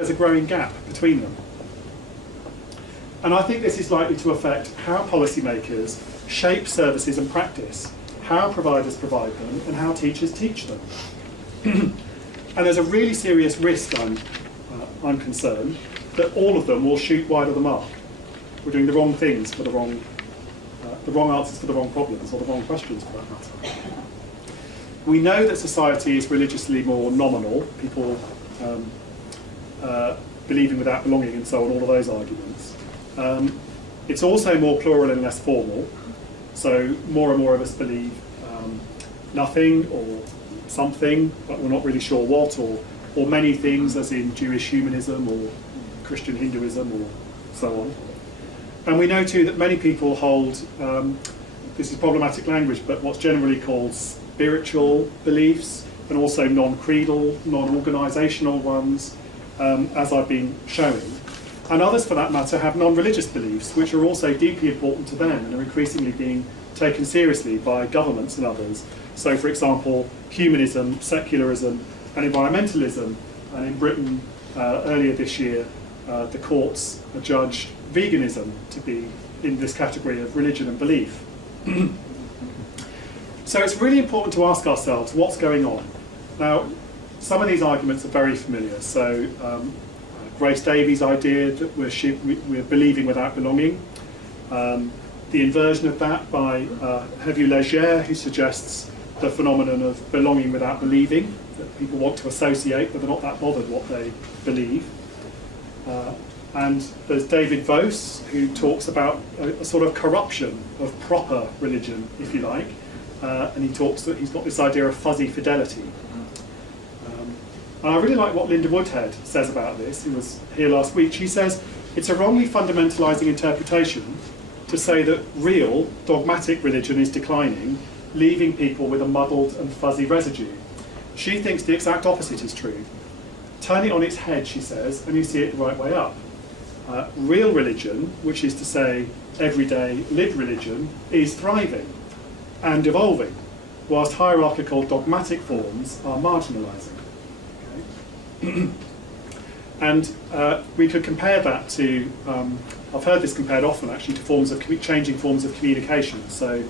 there's a growing gap between them. And I think this is likely to affect how policymakers shape services and practice, how providers provide them, and how teachers teach them. And there's a really serious risk, I'm concerned, that all of them will shoot wide of the mark. We're doing the wrong things for the wrong answers for the wrong problems, or the wrong questions for that matter. We know that society is religiously more nominal, people believing without belonging and so on, all of those arguments. It's also more plural and less formal, so more and more of us believe nothing or something, but we're not really sure what, or many things, as in Jewish humanism or Christian Hinduism or so on. And we know too that many people hold, this is problematic language, but what's generally called spiritual beliefs, and also non-creedal, non-organisational ones, as I've been showing. And others, for that matter, have non-religious beliefs, which are also deeply important to them and are increasingly being taken seriously by governments and others. So, for example, humanism, secularism, and environmentalism. And in Britain, earlier this year, the courts adjudged veganism to be in this category of religion and belief. So it's really important to ask ourselves what's going on. Now, some of these arguments are very familiar. So Grace Davies' idea that we're believing without belonging, the inversion of that by Hervé Léger, who suggests the phenomenon of belonging without believing, that people want to associate, but they're not that bothered what they believe. And there's David Vos, who talks about a sort of corruption of proper religion, if you like, and he talks that he's got this idea of fuzzy fidelity. And I really like what Linda Woodhead says about this, who was here last week. She says, it's a wrongly fundamentalising interpretation to say that real, dogmatic religion is declining, leaving people with a muddled and fuzzy residue. She thinks the exact opposite is true. Turn it on its head, she says, and you see it the right way up. Real religion, which is to say everyday lived religion, is thriving and evolving, whilst hierarchical dogmatic forms are marginalising. Okay? And we could compare that to, I've heard this compared often actually, to forms of changing forms of communication. So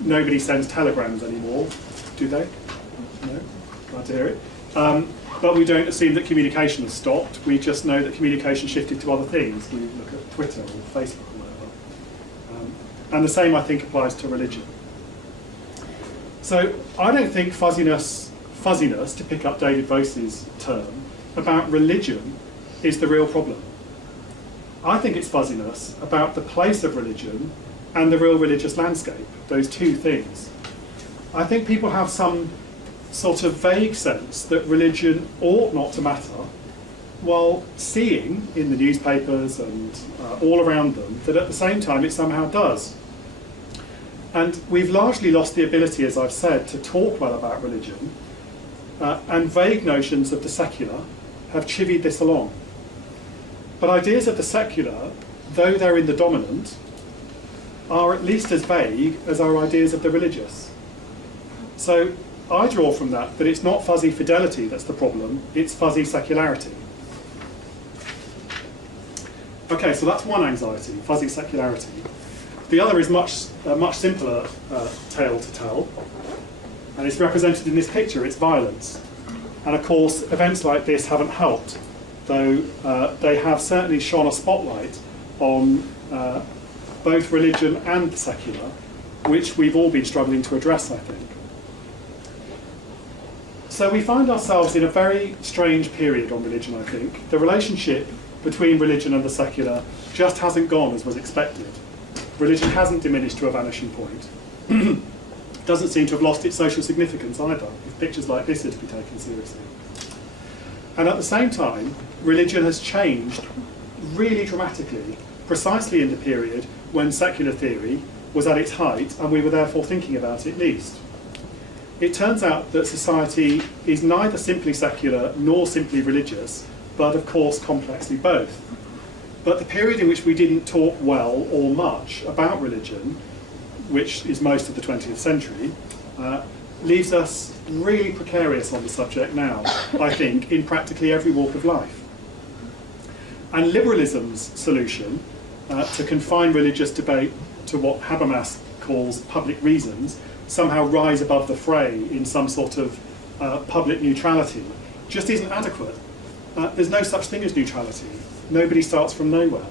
nobody sends telegrams anymore, do they? No? Glad to hear it. But we don't assume that communication has stopped. We just know that communication shifted to other things. We look at Twitter or Facebook or whatever. And the same, I think, applies to religion. So I don't think fuzziness, to pick up David Vos's term, about religion is the real problem. I think it's fuzziness about the place of religion and the real religious landscape, those two things. I think people have some sort of vague sense that religion ought not to matter, while seeing in the newspapers and all around them that at the same time it somehow does. And we've largely lost the ability, as I've said, to talk well about religion, and vague notions of the secular have chivied this along. But ideas of the secular, though they're in the dominant, are at least as vague as our ideas of the religious. So I draw from that it's not fuzzy fidelity that's the problem, it's fuzzy secularity. Okay, so that's one anxiety, fuzzy secularity. The other is a much simpler tale to tell, and it's represented in this picture, it's violence. And of course, events like this haven't helped, though they have certainly shone a spotlight on both religion and the secular, which we've all been struggling to address, I think. So we find ourselves in a very strange period on religion, I think. The relationship between religion and the secular just hasn't gone as was expected. Religion hasn't diminished to a vanishing point. Doesn't seem to have lost its social significance either, if pictures like this are to be taken seriously. And at the same time, religion has changed really dramatically, precisely in the period when secular theory was at its height, and we were therefore thinking about it least. It turns out that society is neither simply secular nor simply religious, but of course complexly both. But the period in which we didn't talk well or much about religion, which is most of the 20th century, leaves us really precarious on the subject now, I think, in practically every walk of life. And liberalism's solution to confine religious debate to what Habermas calls public reasons, somehow rise above the fray in some sort of public neutrality, just isn't adequate. There's no such thing as neutrality. Nobody starts from nowhere.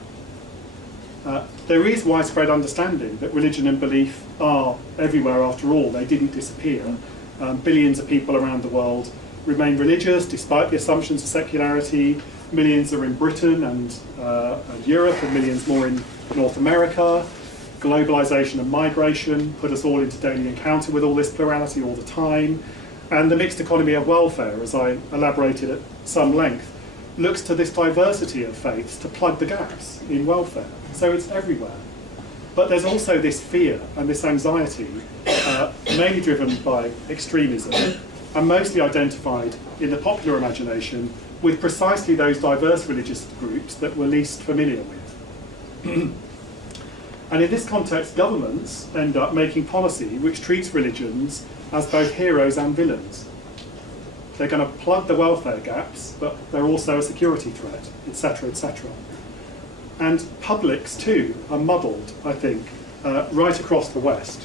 There is widespread understanding that religion and belief are everywhere after all. They didn't disappear. Billions of people around the world remain religious despite the assumptions of secularity. Millions are in Britain and Europe, and millions more in North America. Globalization and migration put us all into daily encounter with all this plurality all the time. And the mixed economy of welfare, as I elaborated at some length, looks to this diversity of faiths to plug the gaps in welfare. So it's everywhere. But there's also this fear and this anxiety, mainly driven by extremism, and mostly identified in the popular imagination with precisely those diverse religious groups that we're least familiar with. And in this context, governments end up making policy which treats religions as both heroes and villains. They're going to plug the welfare gaps, but they're also a security threat, etc., etc. And publics, too, are muddled, I think, right across the West.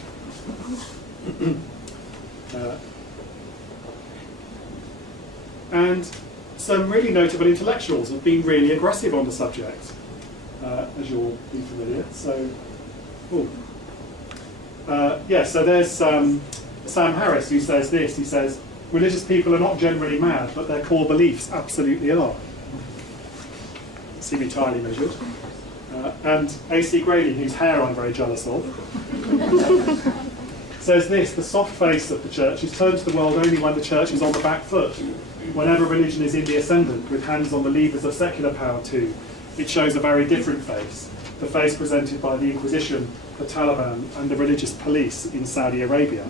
And some really notable intellectuals have been really aggressive on the subject, as you'll be familiar. So, so there's Sam Harris, who says this. He says, religious people are not generally mad, but their core beliefs absolutely are. See me tiny measured. And A.C. Grady, whose hair I'm very jealous of, says this: the soft face of the church is turned to the world only when the church is on the back foot. Whenever religion is in the ascendant, with hands on the levers of secular power too, it shows a very different face, the face presented by the Inquisition, the Taliban, and the religious police in Saudi Arabia.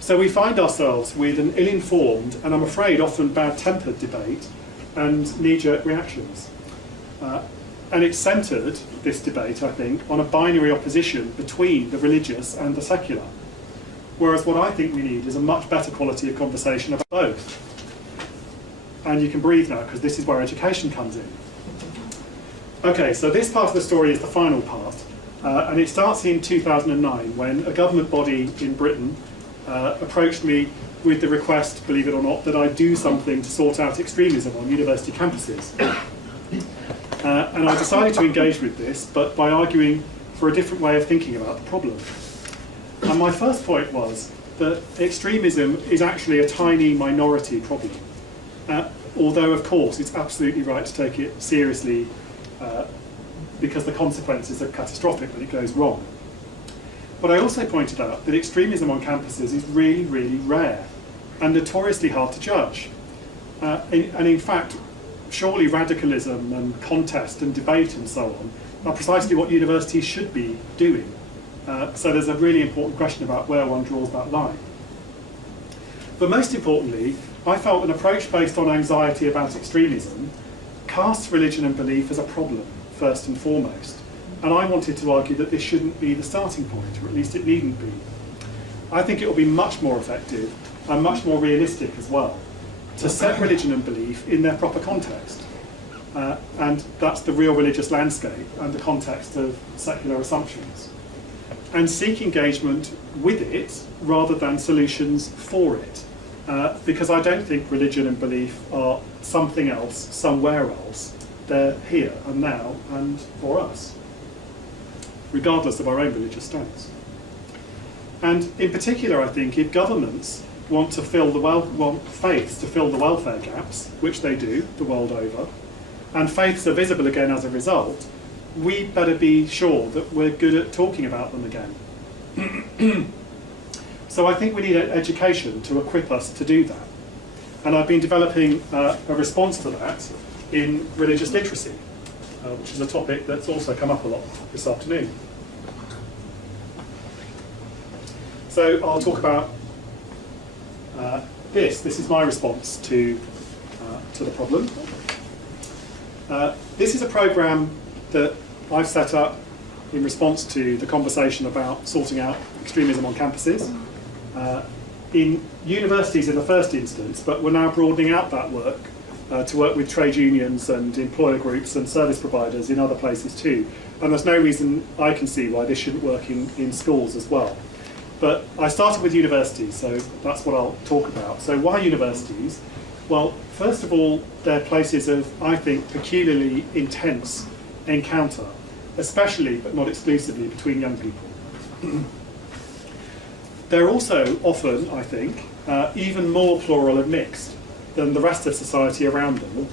So we find ourselves with an ill-informed and, I'm afraid, often bad-tempered debate and knee-jerk reactions. And it's centred, this debate, I think, on a binary opposition between the religious and the secular. Whereas what I think we need is a much better quality of conversation about both. And you can breathe now, because this is where education comes in. Okay, so this part of the story is the final part. And it starts in 2009, when a government body in Britain approached me with the request, believe it or not, that I do something to sort out extremism on university campuses. And I decided to engage with this, but by arguing for a different way of thinking about the problem. And my first point was that extremism is actually a tiny minority problem. Although, of course, it's absolutely right to take it seriously because the consequences are catastrophic when it goes wrong. But I also pointed out that extremism on campuses is really, really rare and notoriously hard to judge. And in fact, surely radicalism and contest and debate and so on are precisely what universities should be doing. So there's a really important question about where one draws that line. But most importantly, I felt an approach based on anxiety about extremism casts religion and belief as a problem, first and foremost. And I wanted to argue that this shouldn't be the starting point, or at least it needn't be. I think it will be much more effective and much more realistic as well to set religion and belief in their proper context. And that's the real religious landscape and the context of secular assumptions. And seek engagement with it rather than solutions for it. Because I don't think religion and belief are something else, somewhere else. They're here and now and for us, regardless of our own religious stance. And in particular, I think, if governments want to want faiths to fill the welfare gaps, which they do the world over, and faiths are visible again as a result, we better be sure that we're good at talking about them again. So I think we need education to equip us to do that. And I've been developing a response to that in religious literacy, which is a topic that's also come up a lot this afternoon. So I'll talk about this. This is my response to the problem. This is a program that I've set up in response to the conversation about sorting out extremism on campuses. in universities in the first instance, but we're now broadening out that work to work with trade unions and employer groups and service providers in other places too. And there's no reason I can see why this shouldn't work in schools as well. But I started with universities, so that's what I'll talk about. So why universities? Well, first of all, they're places of, I think, peculiarly intense encounter, especially, but not exclusively, between young people. They're also often, I think, even more plural and mixed than the rest of society around them.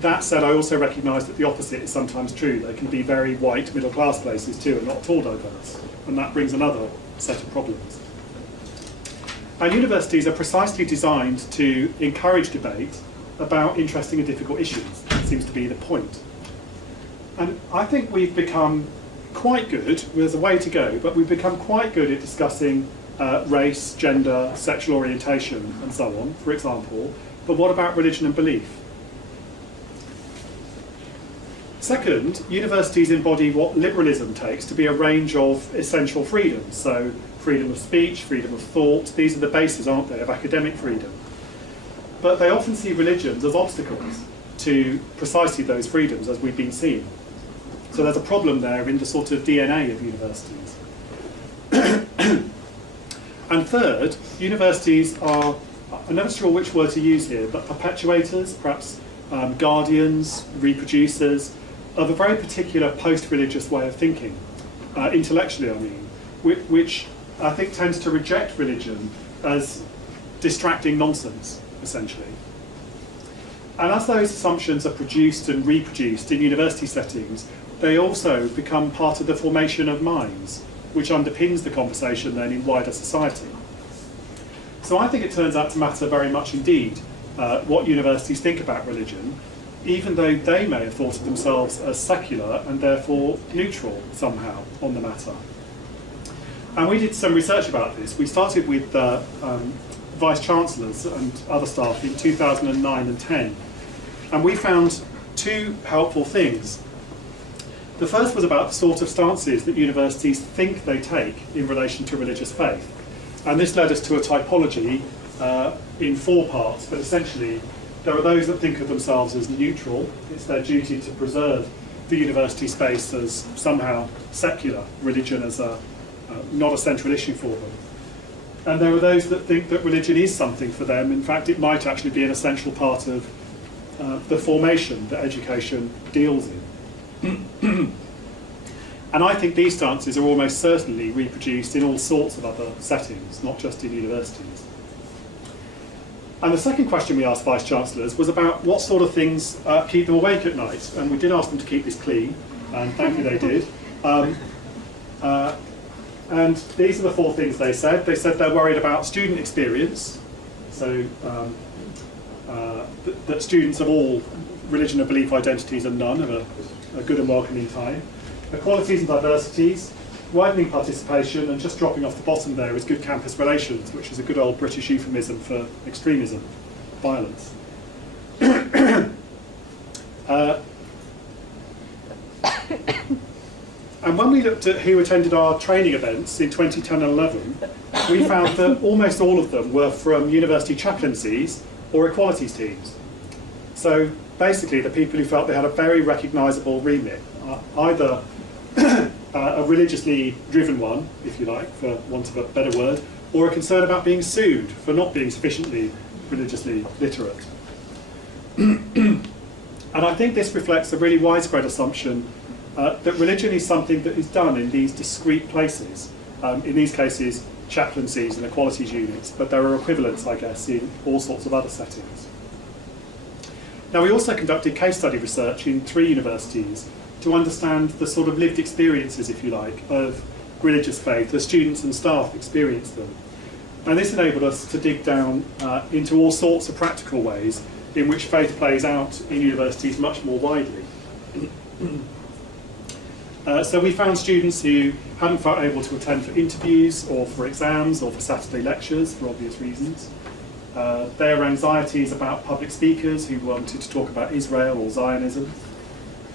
That said, I also recognise that the opposite is sometimes true. They can be very white, middle-class places too, and not at all diverse. And that brings another set of problems. And universities are precisely designed to encourage debate about interesting and difficult issues. That seems to be the point. And I think we've become quite good, there's a way to go, but we've become quite good at discussing race, gender, sexual orientation, and so on, for example. But what about religion and belief? Second, universities embody what liberalism takes to be a range of essential freedoms. So freedom of speech, freedom of thought, these are the bases, aren't they, of academic freedom. But they often see religions as obstacles to precisely those freedoms, as we've been seeing. So there's a problem there in the sort of DNA of universities. And third, universities are, I'm not sure which word to use here, but perpetuators, perhaps guardians, reproducers, of a very particular post-religious way of thinking, intellectually I mean, which I think tends to reject religion as distracting nonsense, essentially. And as those assumptions are produced and reproduced in university settings, they also become part of the formation of minds, which underpins the conversation then in wider society. So I think it turns out to matter very much indeed what universities think about religion, even though they may have thought of themselves as secular and therefore neutral somehow on the matter. And we did some research about this. We started with vice-chancellors and other staff in 2009 and 10, and we found two helpful things. The first was about the sort of stances that universities think they take in relation to religious faith. And this led us to a typology in 4 parts, but essentially there are those that think of themselves as neutral. It's their duty to preserve the university space as somehow secular, religion as not a central issue for them. And there are those that think that religion is something for them. In fact, it might actually be an essential part of the formation that education deals in. And I think these stances are almost certainly reproduced in all sorts of other settings, not just in universities. And the second question we asked Vice-Chancellors was about what sort of things keep them awake at night. And we did ask them to keep this clean, and thankfully they did. And these are the 4 things they said. They said they're worried about student experience, so that students of all religion and belief identities and none have a good and welcoming time. Equalities and diversities, widening participation, and just dropping off the bottom there is good campus relations, which is a good old British euphemism for extremism, violence. And when we looked at who attended our training events in 2010 and 11, we found that almost all of them were from university chaplaincies or equalities teams. So basically the people who felt they had a very recognisable remit, either a religiously driven one, if you like, for want of a better word, or a concern about being sued for not being sufficiently religiously literate. And I think this reflects a really widespread assumption that religion is something that is done in these discrete places, in these cases chaplaincies and equalities units, but there are equivalents, I guess, in all sorts of other settings. Now, we also conducted case study research in 3 universities to understand the sort of lived experiences, if you like, of religious faith as students and staff experience them. And this enabled us to dig down into all sorts of practical ways in which faith plays out in universities much more widely. So we found students who hadn't felt able to attend for interviews or for exams or for Saturday lectures for obvious reasons. Their anxieties about public speakers who wanted to talk about Israel or Zionism.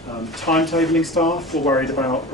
Timetabling staff were worried about